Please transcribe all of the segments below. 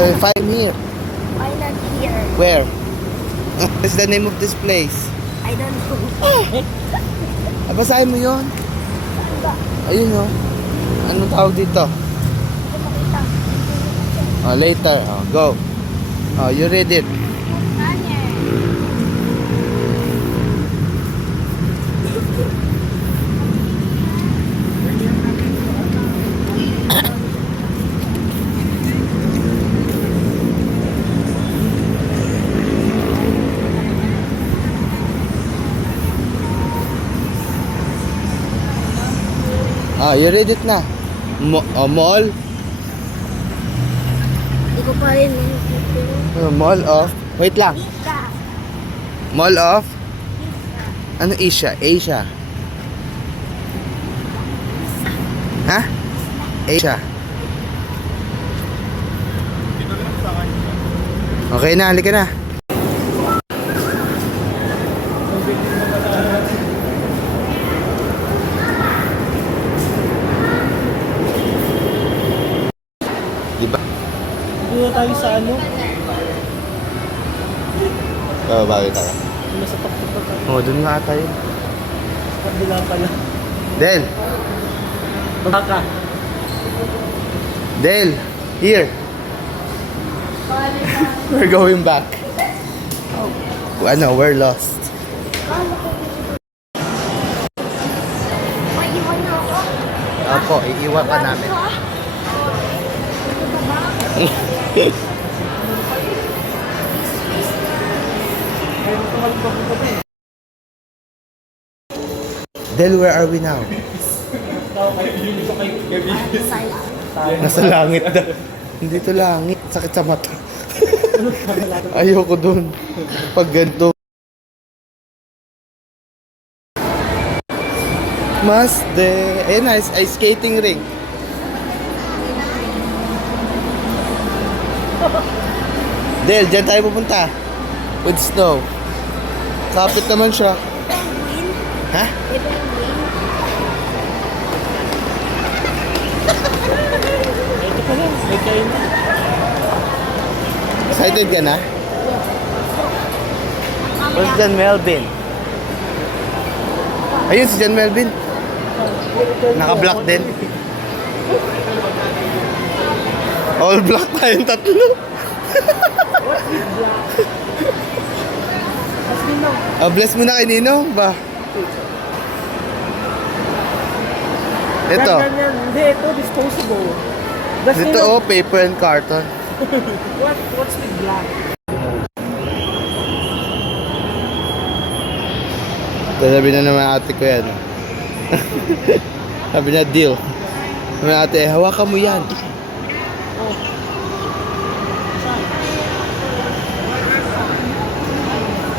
If I'm here. Why not here? Where? What's the name of this place? I don't know. Basahin mo yun. Ayun o. Anong tawag dito? Hindi makita. Oh, later. Oh, go. Oh, you read it. Ah, you read it na. Mall? Hindi ko pa rin. Mall of... Wait lang. Mall of... Ano Asia? Asia. Ha? Asia. Okay na, halika na. Diba? Dito tayo sa ano? Bakit ako? Nasa takot tayo. Oo, dun nga tayo. Sa kabila pala. Del! Baka. Del! Here! We're going back. Ano, we're lost. Maiwan na ako. Opo, iiwan ka namin. Del, where are we now? Nasa langit daw. Hindi to langit. Sakit sa mata. Ayoko dun. Pag ganito. Mas de... Ayun na, ice skating ring. Del, dyan tayo pupunta. With snow. Kapit naman siya. Ha? Ito pala. May kain na. Excited ka na? Where's John Melvin? Ayun si John Melvin. Naka-block din. All black tayong tatlo. Bless mo na kay Ninong ba? Ito. Yan. Hindi, ito disposable. Dito oh, paper and carton. What's with black? Sabi na naman ate ko yan. Sabi na deal. Sabi na ate, hawakan mo yan.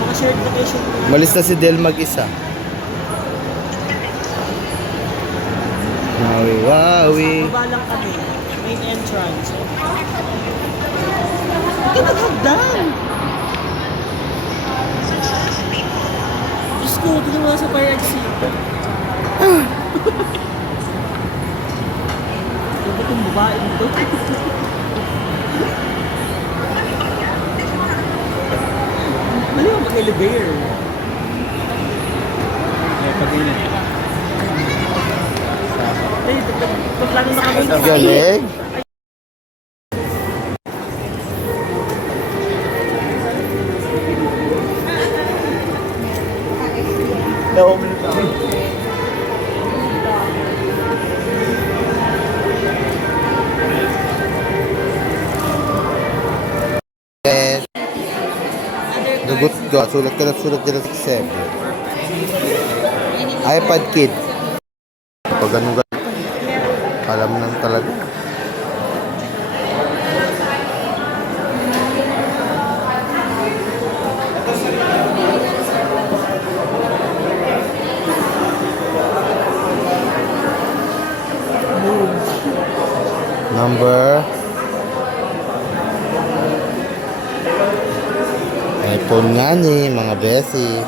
Naka-shared vacation na. Malis na si Del mag-isa. Wawi. Baba lang kami. Main entrance. Kinagagdan! Diyos ko, tingnan mo sa fire exit. Ano ba itong babae nito? Mali mo mag-elevator. Pag-init. Ay, plano na kami. Galing. Naumin na kami. Dugot ko. Sulat ka na sa 7. iPad Kid. Pag ganun alam mo lang talaga. Number iPhone nga ni mga besi.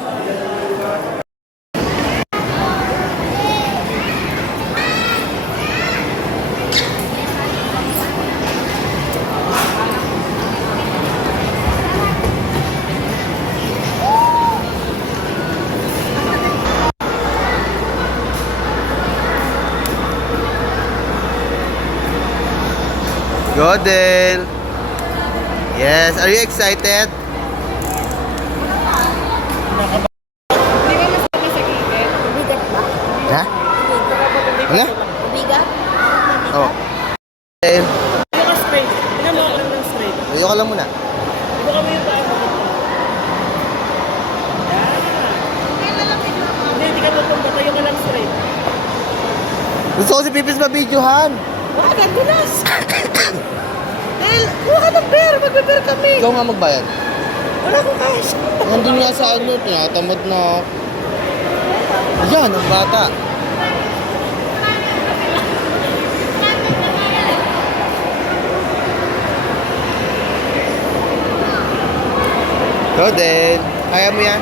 Go, Del. Yes, are you excited? Mabigat ba? Ha? Ano? Mabigat? Oh. Del, Ito ka straight. Tingnan mo ako lang ng straight. tayo ka lang muna. Ito kami yung tayo mo. Hindi ka tutumba. Tayo ka lang straight. Gusto ko si Pipis mabidyohan. Wag, ang gulas! Kuha ka ng beer! Magbe-beer kami! Ikaw nga magbayad. Wala akong cash! Nandun nga sa ano, tinatamad na ako. Ayan, ang bata. Go, Del. Kaya mo yan?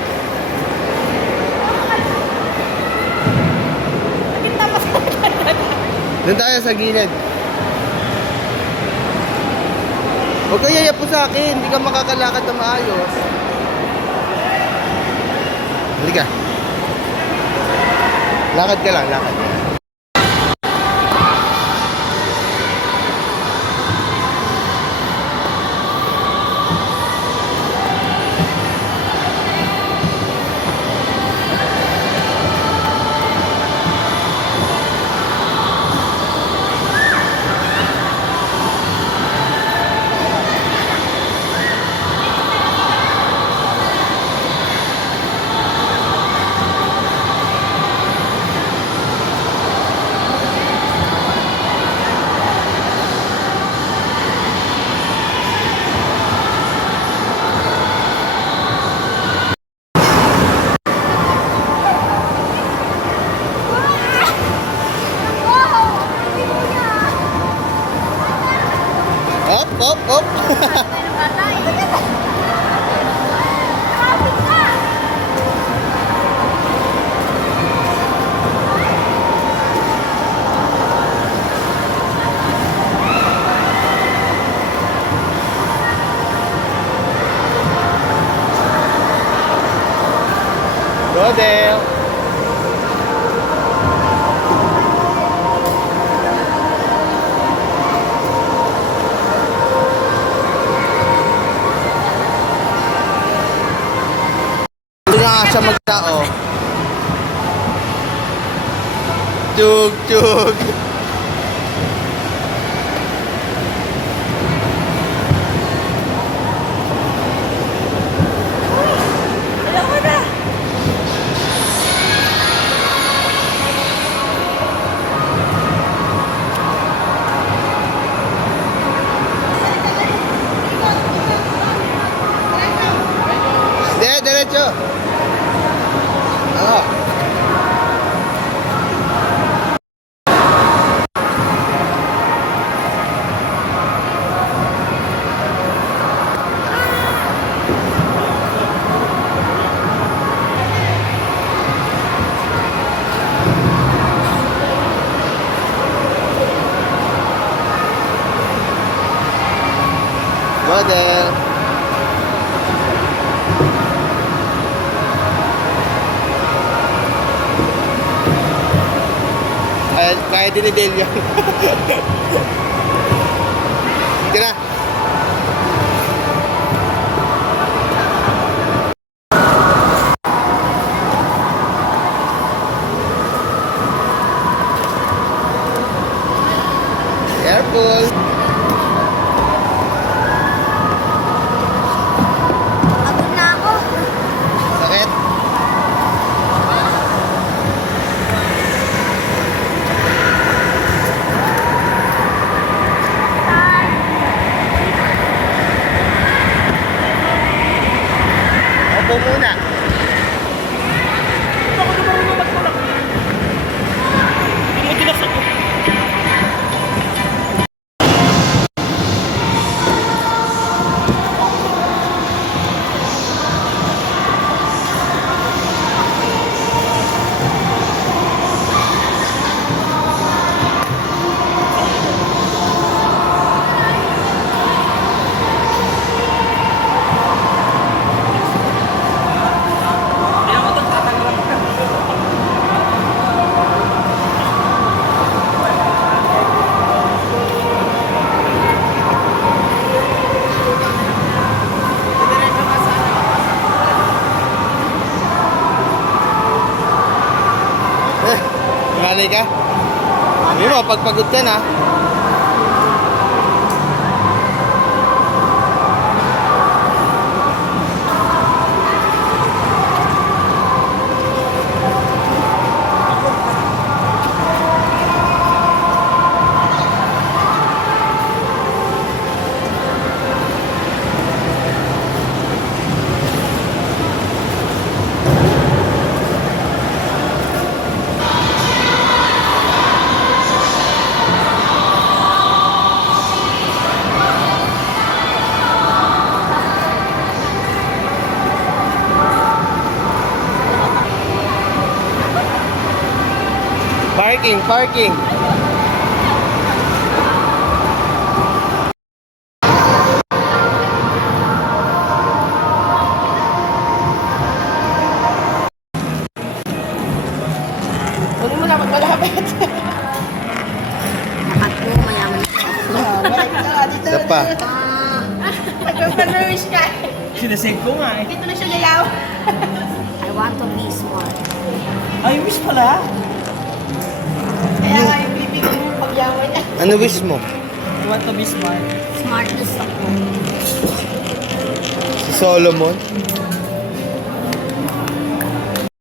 Doon tayo sa gilid. Huwag ka yayapo sa akin. Hindi ka makakalakad na maayos. Halika. Lakad ka lang, lakad. Op, op, op. Go, Dale. Ito na nga siya magtao. Chug, chug. Alam mo na! Diretso. Ano? Go there. Kaya din ni Del yan. Sige na. Careful. Abot na ako. Sakit. ka? Sabi mo, pagpagod ka na. Parking. Huwag mo na magmalapit. Dapat mo, mayaman ka. Balik ka, dito. Isa pa. Nagpapanerish ka. Sinasave ko nga eh. Dito na siya layaw. I want to be smart. Ay, wish pala. Kaya nga yung bibig mo pagyaman niya. Ano wish mo? You want to be smart. Smartness ako. Si Solomon?